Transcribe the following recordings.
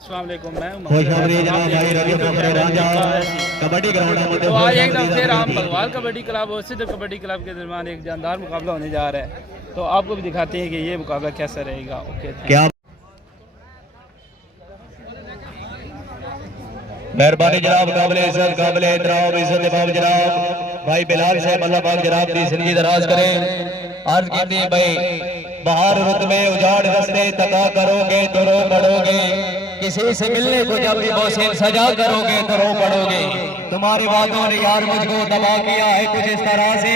अस्सलाम वालेकुम, मैं कबड्डी ग्राउंड तो आज एक दफे राम भगवान कबड्डी क्लब और सिद्ध कबड्डी क्लब के दरमियान एक जानदार मुकाबला होने जा रहा है। तो आपको भी दिखाते हैं कि ये मुकाबला कैसा रहेगा। ओके, क्या मेहरबानी जनाब, काबिले इज्जत काबिले एहतराम इज्जत बाब जनाब भाई बिलाल साहब अल्लाह पाक जनाब दी जिंदगी दराज करें। अर्ज कहते हैं भाई बाहर रुत में उजाड़ रस्ते तका करोगे तो रो पड़ोगे, किसी से मिलने को जब भी मोहसिन सजा करोगे तो रो पड़ोगे। तुम्हारे वादों ने यार मुझको दबा किया है कुछ इस तरह से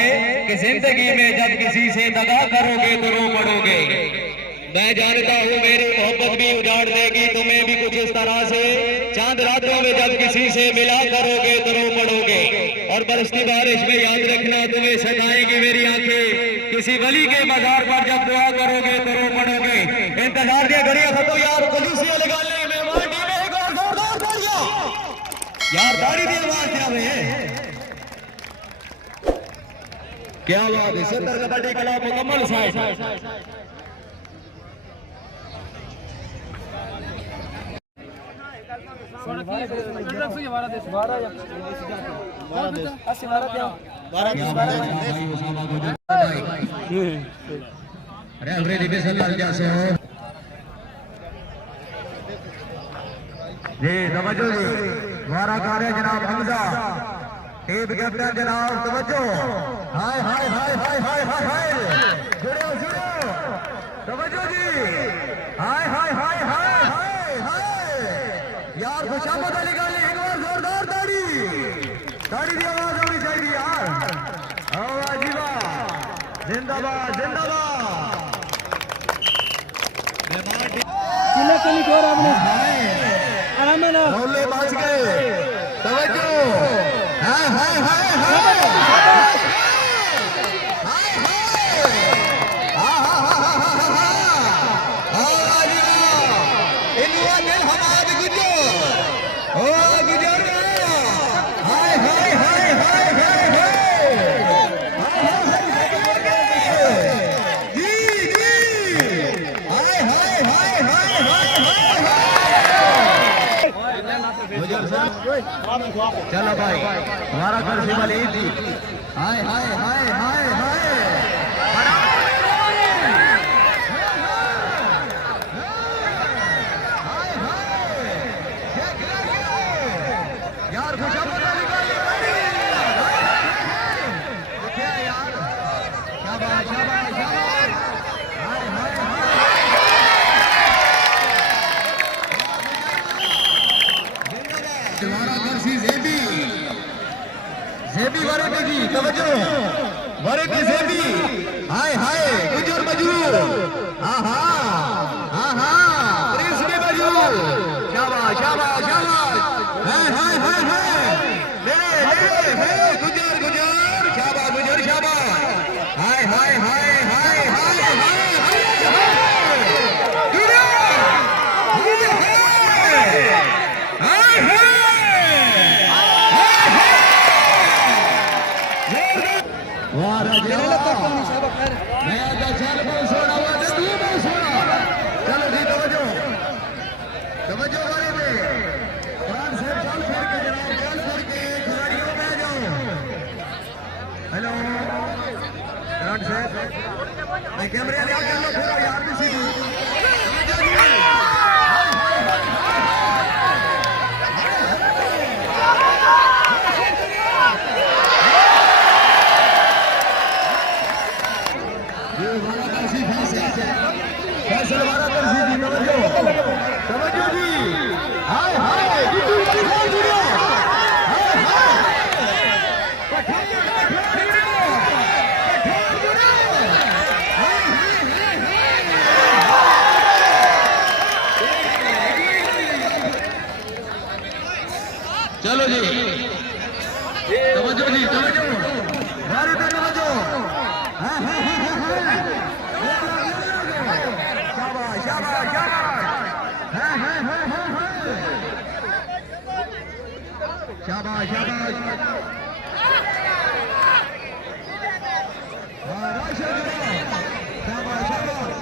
कि जिंदगी में जब किसी से दगा करोगे तो रो पड़ोगे। मैं जानता हूँ मेरी मोहब्बत भी उजाड़ देगी तुम्हें भी कुछ इस तरह से, चांद रातों में जब किसी से मिला करोगे तो रो पड़ोगे। और बरसती बारिश में याद रखना तुम्हें सताएगी मेरी आंखें, किसी वली के मजार पर जब दुआ करोगे तो रो पड़ोगे। इंतजार के घड़िया तो यार पुलिसिया लगा ले मेहमान टीम में एक और जोरदार तालियां यार, ताड़ी दी आवाज क्या है, क्या बात है। सदर कबड्डी क्लब मुकम्मल साइड जी तवज्जो जी, द्वारा कार्य जनाब हमजा टीम कैप्टन जनाब तवज्जो। हाय हाय हाय हाय हाय हाय हाय जुड़ो जुड़ो तवज्जो जी, हाय हाय हाय हाय हाय हाय यार खुशामद अली गाली एक बार जोरदार ताड़ी ताड़ी की आवाज होनी चाहिए यार। वाह जी वाह, जिंदाबाद जिंदाबाद। किला कली खोर आपने बोले बच गए तवज्जो। हाय हाय हाय हाय चलो भाई हमारा घर से वाली थी। हाय हाय हाय हाय हाय यार खुशामद अली गाली यार, शाबाश शाबाश शाबाश। हाय हाय जेबी वरेटी जी तवज्जो, वरेटी जेबी। हाय हाय गुजर मजूर, हाँ हाँ हाँ हाँ तीसरी मजूर, शाबाश शाबाश शाबाश। हाय हाय हाय हाय ले ले गुजर गुजर शाबाश गुजर शाबाश। हाय हाय हाय हाय हाय हाय चलो जी तवज्जो तवज्जो वाले पे कुरान साहब चल फिर के जनाब चल फिर के खिलाड़ियों में जाओ। हेलो कुरान साहब मैं कैमरे ले आके लो पूरा यार भी सीधी फैसलवारा कर सी जी तवज्जो तवज्जो जी। हाय हाय जुड़ो जुड़ो हाय हाय चलो जी तवज्जो जी तवज्जो मारे पे तवज्जो। हाय हाय हाय शाबाश शाबाश शाबाश शाबाश शाबाश शाबाश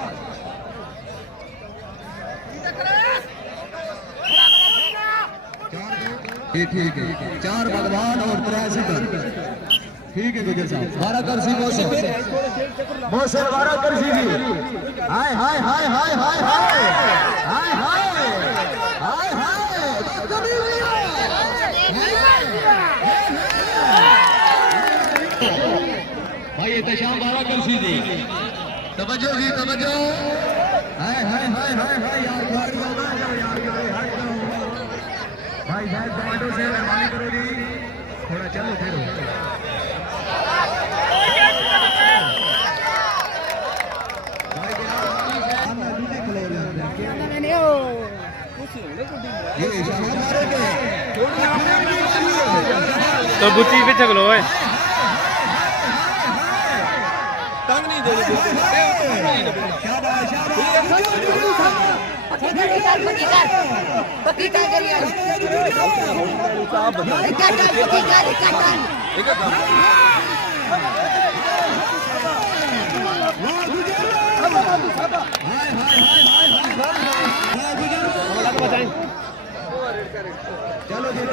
ठीक है 4 भगवान और 83 ठीक है गुजर साहब 12 करसी मोहसिन 12 करसी जी हाय हाय हाय हाय हाय हाय हाय हाय हाय हाय भाई एहतशाम 12 करसी जी तवज्जो जी तवज्जो हाय हाय हाय हाय हाय यार गाड़ी होगा यार हट जाओ भाई बहुत टमाटो से मेहरबानी करो जी थोड़ा चलो फिर तो बुच्ची पीछे खलो है तंग नहीं दे चलो जी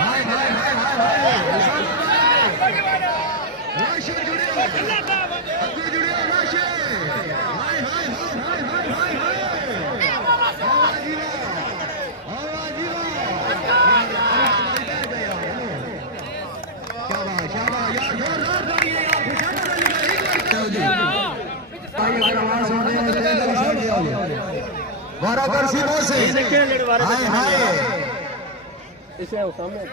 हाय हाय हाय हाय राशि जुड़े अभी जुड़े राशि हाय हाय हाय हाय हाय हाय शाबाश शाबाश यार जोरदार तालियां यार भाई अगर आवाज सुन रहे हो तो तेज आवाज से 12 करसी मोहसिन हाय हाय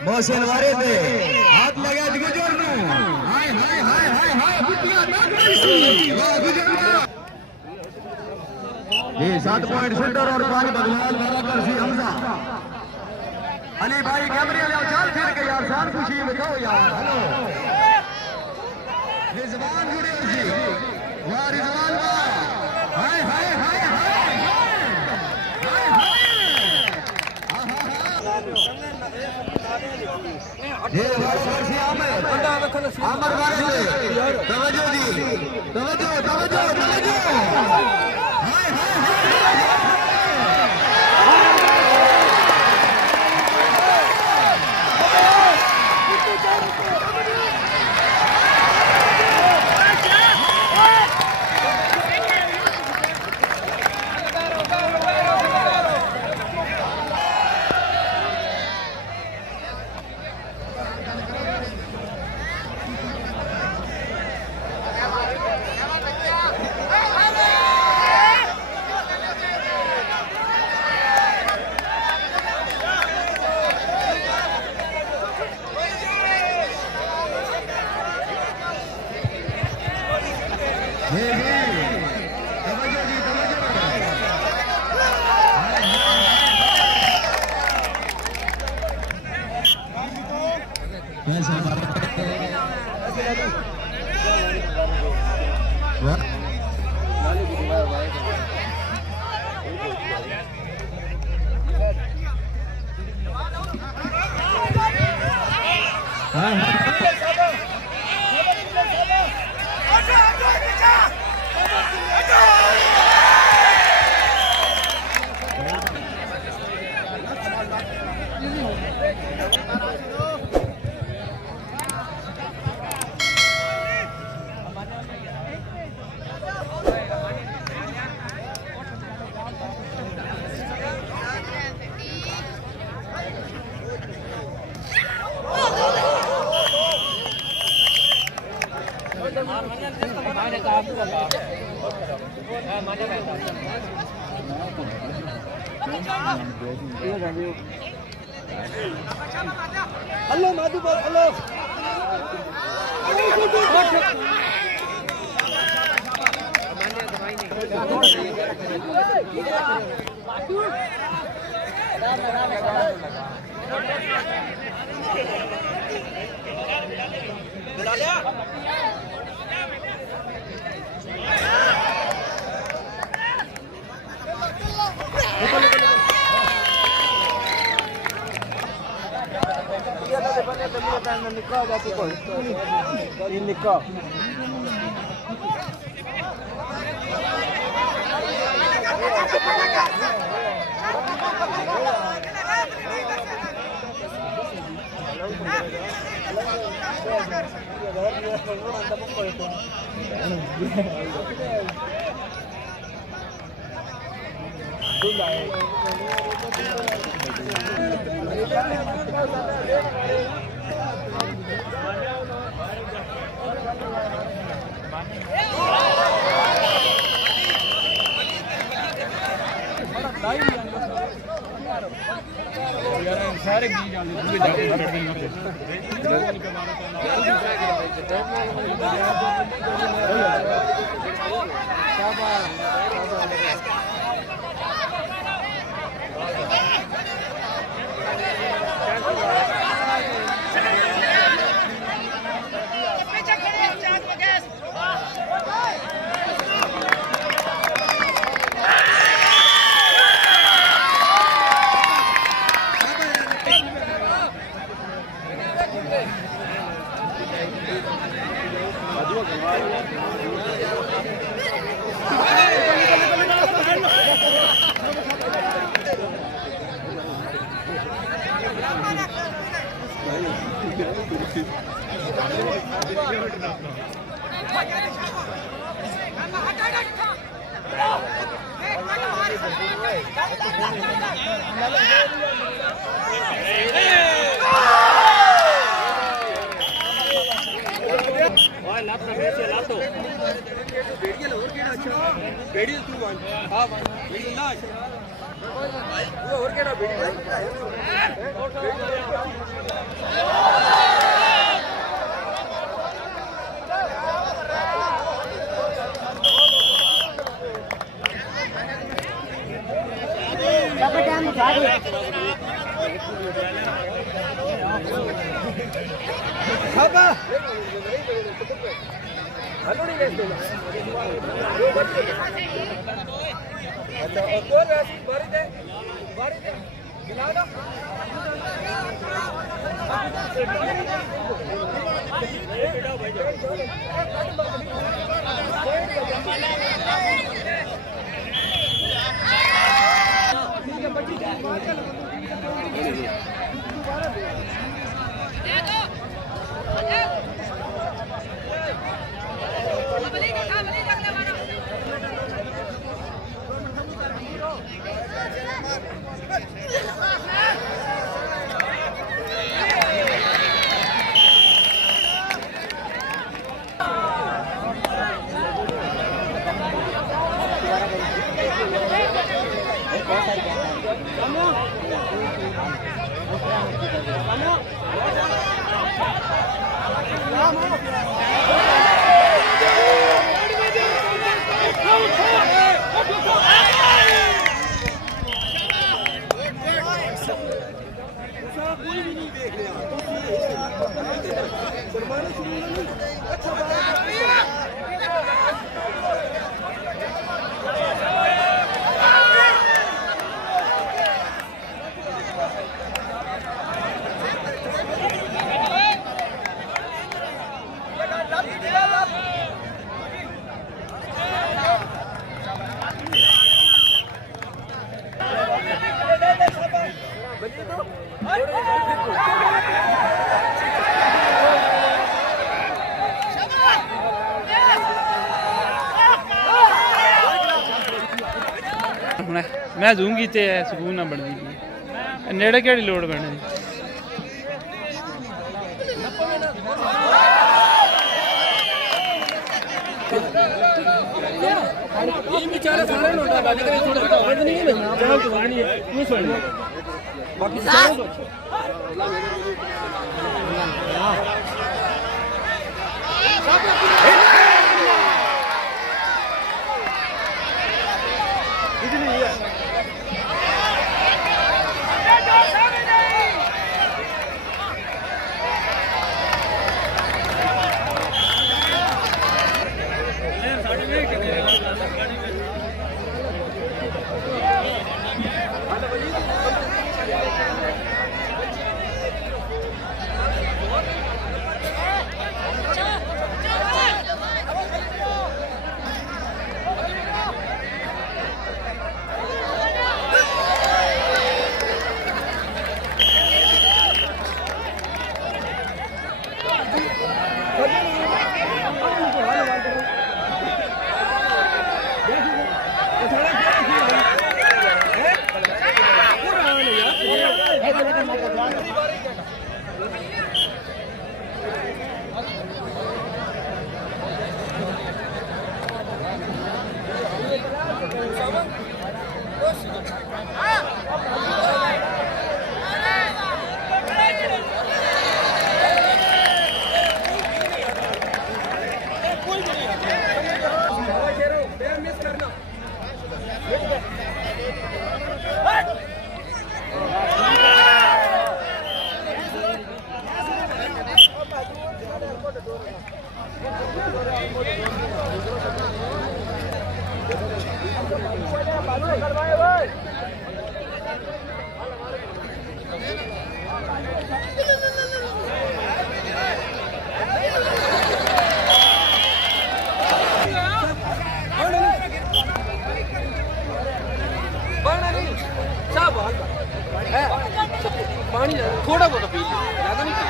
मोहसिन वारे थे हाथ लगा गुजर नु हाय हाय हाय हाय हाय बिटिया ना करसी वाह गुजर ये 7 पॉइंट सेंटर और 5 भगवान 12 करसी हमजा अली भाई कैमरे ले चल फिर के यार शान खुशी दिखाओ यार हेलो रिजवान जुड़े जी वाह रिजवान वाह हाय हाय हाय हाय ये वारसी आमिर वारसी तवज्जो जी तवज्जो तवज्जो तवज्जो हाय हाय हेलो माधु बोल हेलो निकाह जाती को ये निकाह सारे बीज मैं जूम कीते सकून ना बनदी नेड़े केड़ी लोड़ पैनी बेचारे सारे लोटा गल करे थोड़ा वध नहीं है जहां तो वध नहीं है तू सुन बाकी सारे पानी थोड़ा बहुत पी लो, ज़्यादा नहीं पी।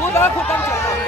खुद आँखों कम चलता है।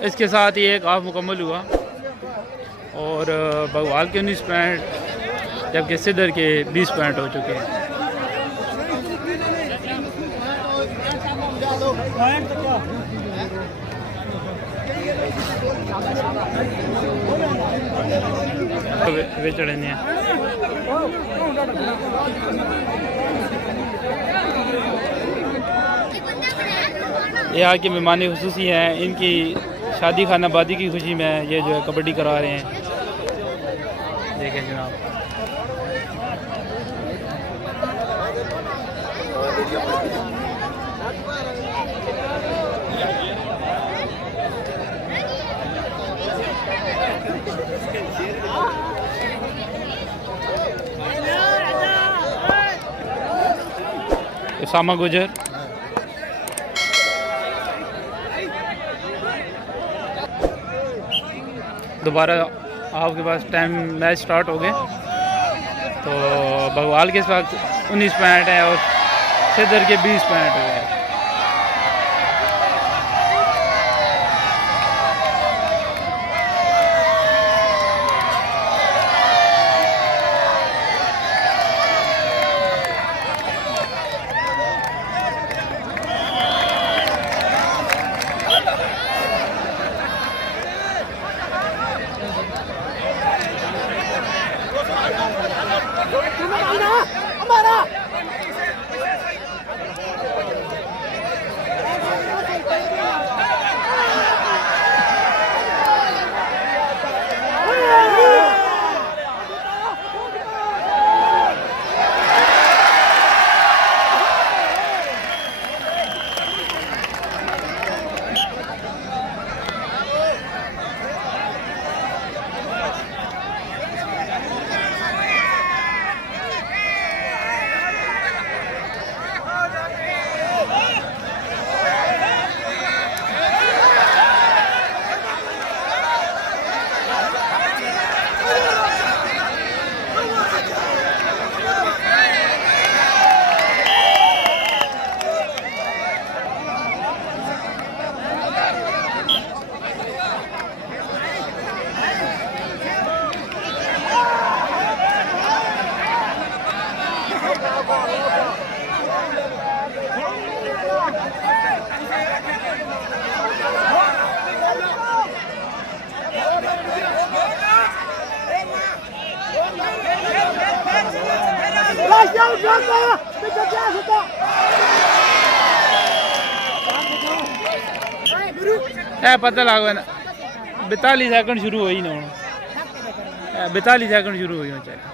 इसके साथ ही एक हाफ मुकम्मल हुआ और बगवाल के 19 पॉइंट जबकि सिदर के 20 पॉइंट हो चुके हैं। वे चढ़े हैं ये यहाँ की मेहमानी खुसूसी हैं, इनकी शादी खानाबादी की खुशी में ये जो है कबड्डी करा रहे हैं। देखें जनाब, उसामा गुजर दोबारा आपके पास टाइम मैच स्टार्ट हो गए। तो बगवाल के इस वक्त 19 पॉइंट है और सिदर के 20 पॉइंट हो गए। पता लगा ना 42 सेकंड शुरू हुई ना 42 सेकंड शुरू हुई चाहिए।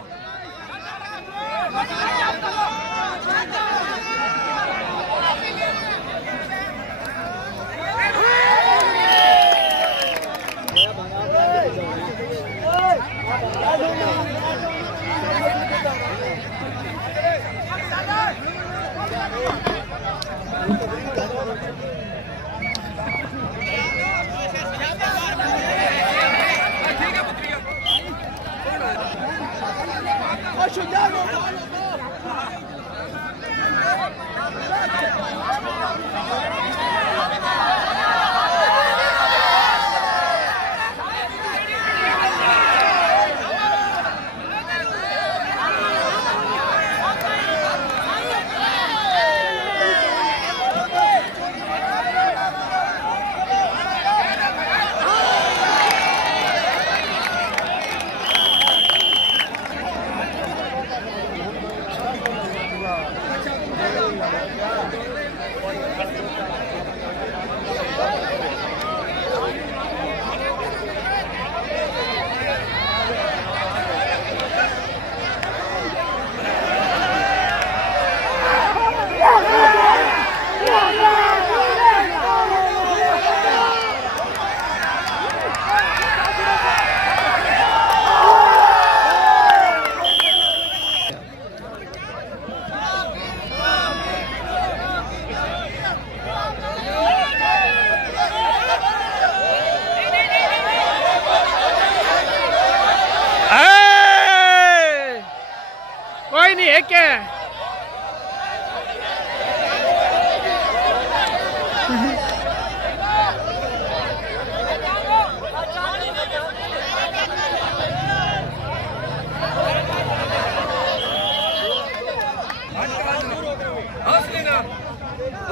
ना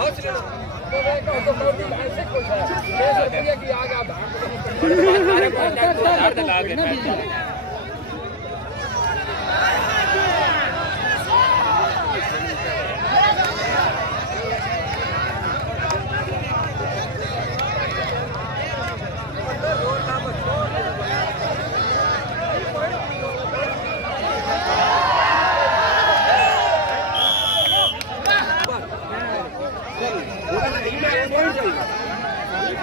हौसले ना तो कौड़ी ऐसे कुछ है 600 रुपये की आगे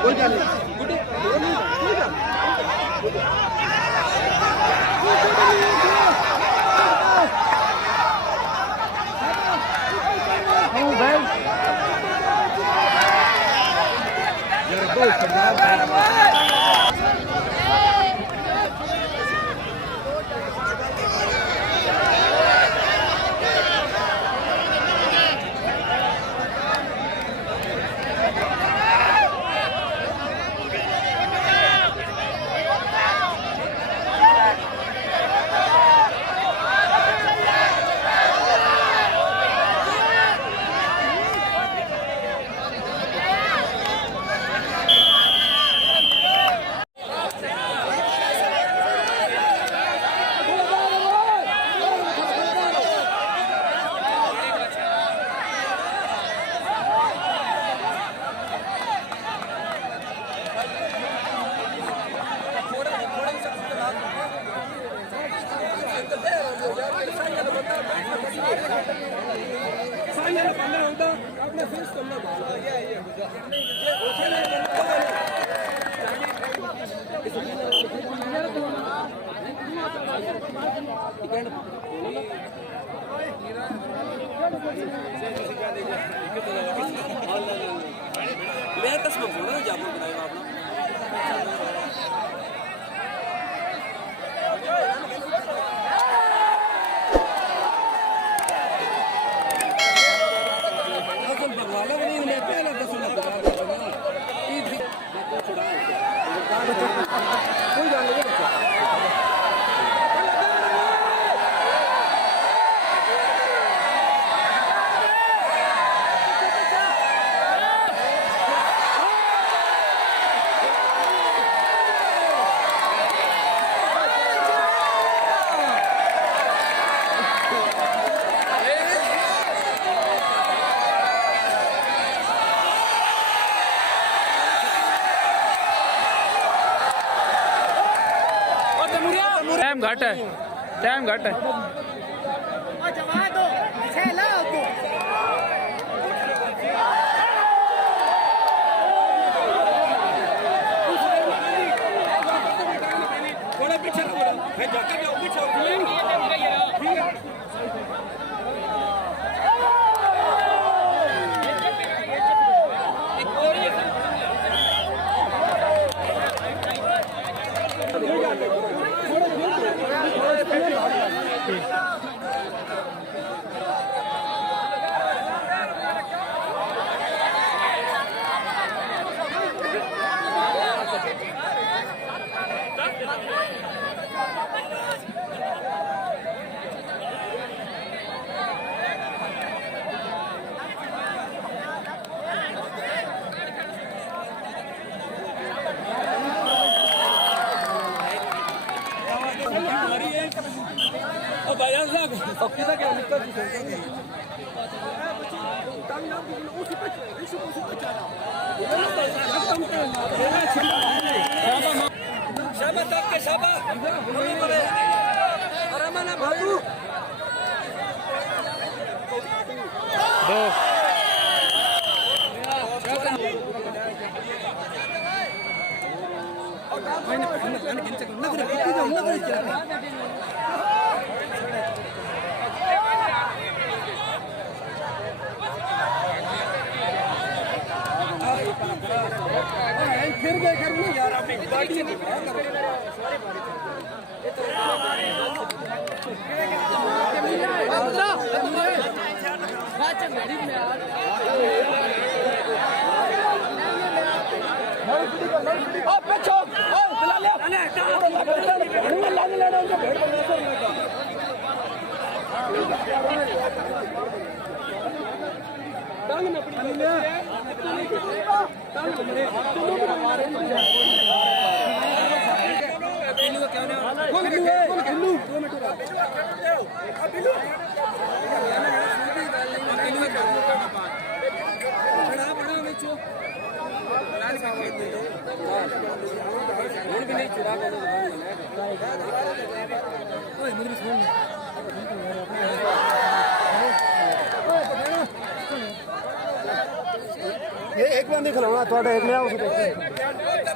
कोई गल नहीं गुड्डी कोई गल अपने फेस करना मैं कसम बोल जामुन बनाएगा आपने कोई जान नहीं टाइम घट है, टाइम घट है। थोड़ा पीछे जाकर जाओ पीछे किधर क्या निकल फिर गए घर में यार आप एक गाड़ी नहीं ये एक बार नहीं खिलाना थोड़ा एक लिया उसको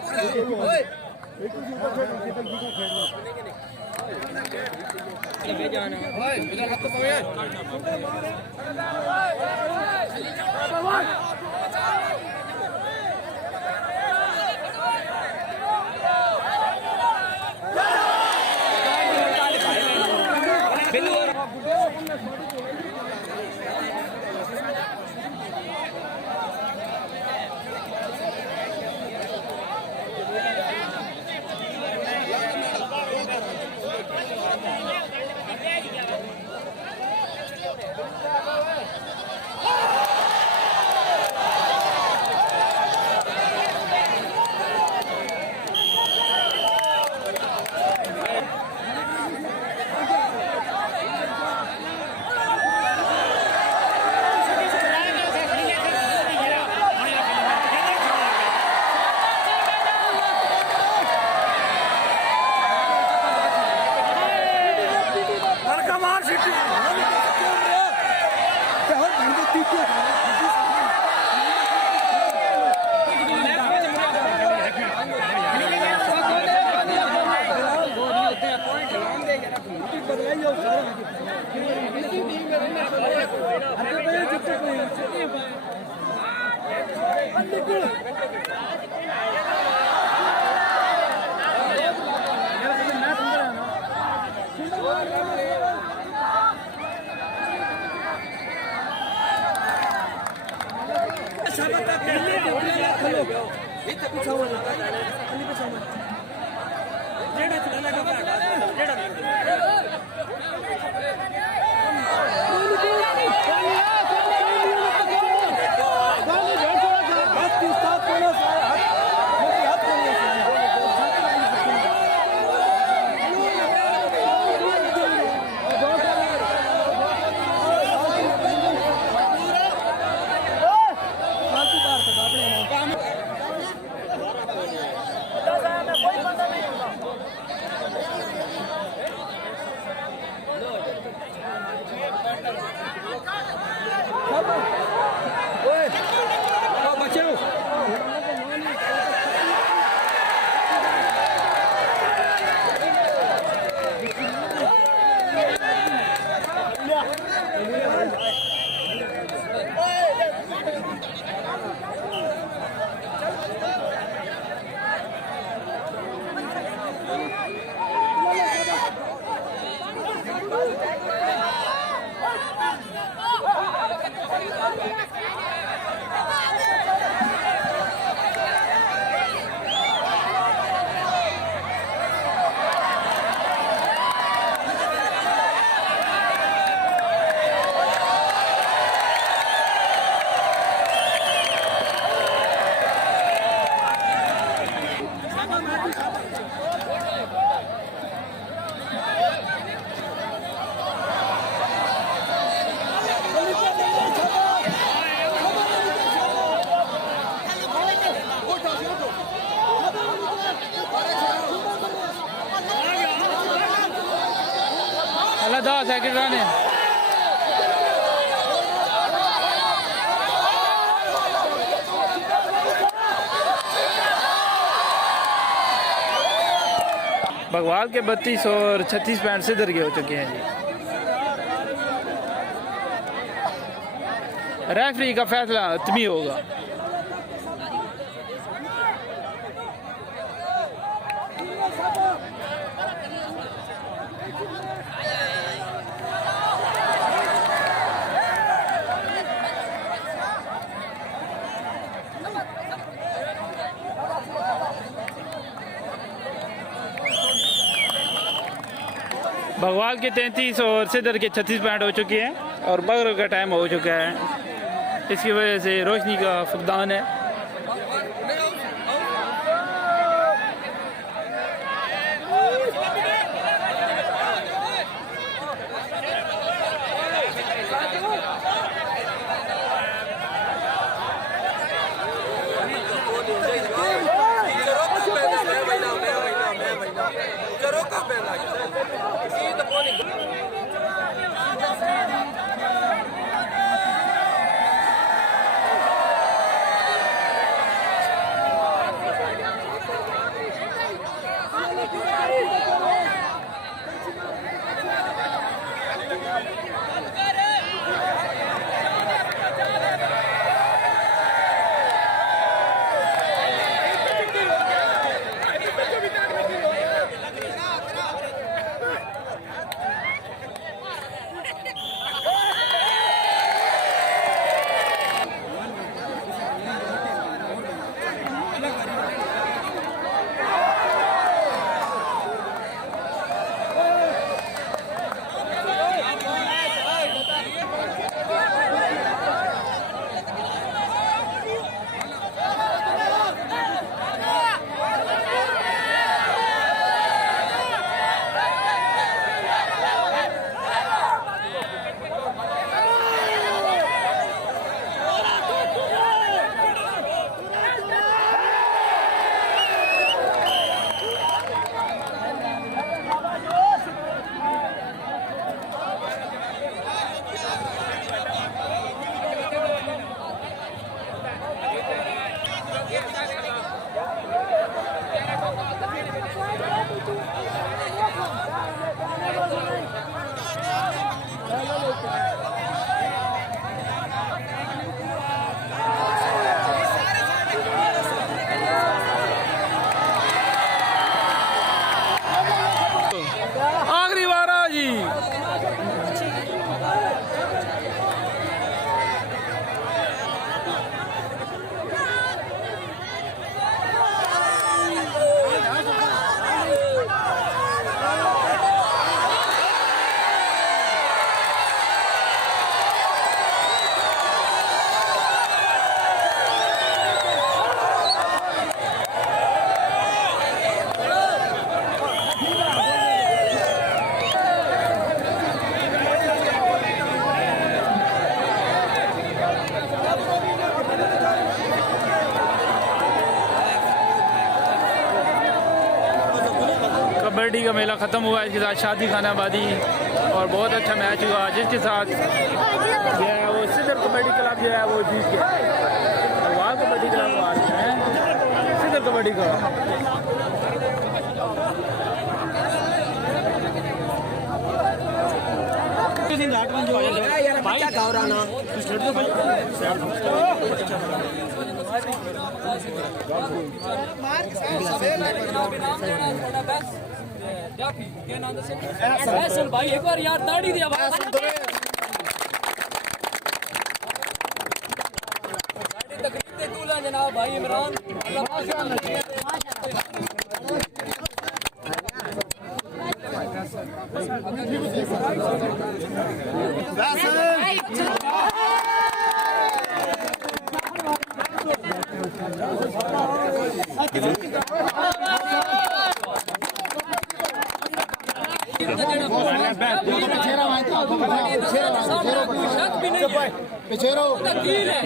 अल्लाह सेकंड रन है। बगवाल के 32 और 36 पॉइंट सिद्धर के हो चुके हैं जी। रेफरी का फैसला तमी होगा। बगवाल के 33 और सिद्धर के 36 पॉइंट हो चुके हैं और बगर का टाइम हो चुका है इसकी वजह से रोशनी का फुकदान है। आखिरी बार आ जी। कबड्डी का मेला ख़त्म हुआ, इसके साथ शादी खानाबादी और बहुत अच्छा मैच हुआ, जिसके साथ जो है वो सिदर कबड्डी क्लब जो है वो जीत गया। वहाँ कबड्डी क्लब आ रहे हैं सिदर कबड्डी क्लब। भाई एक बार यार दाढ़ी दिया तकलीफ दूल्हा जनाब भाई इमरान।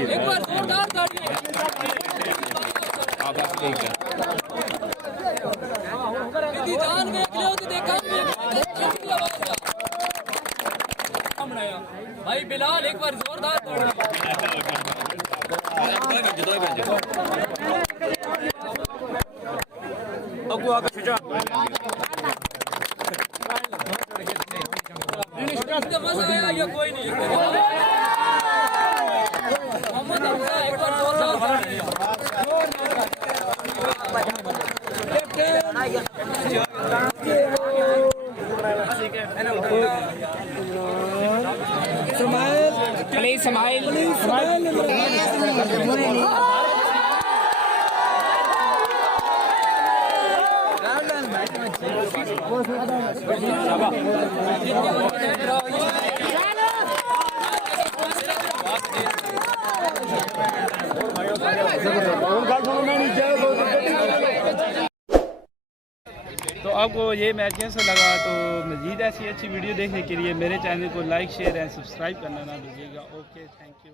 एक बार जोरदार तालियां। जान देख लो तो देखा भाई बिलाल एक बार जोरदार मजा आएगा या कोई नहीं। मोहम्मद हमजा एक बार जोरदार Please smile. तो आपको ये मैच कैसा लगा? तो मज़ीद ऐसी अच्छी वीडियो देखने के लिए मेरे चैनल को लाइक शेयर एंड सब्सक्राइब करना ना भूलिएगा। Okay, thank you.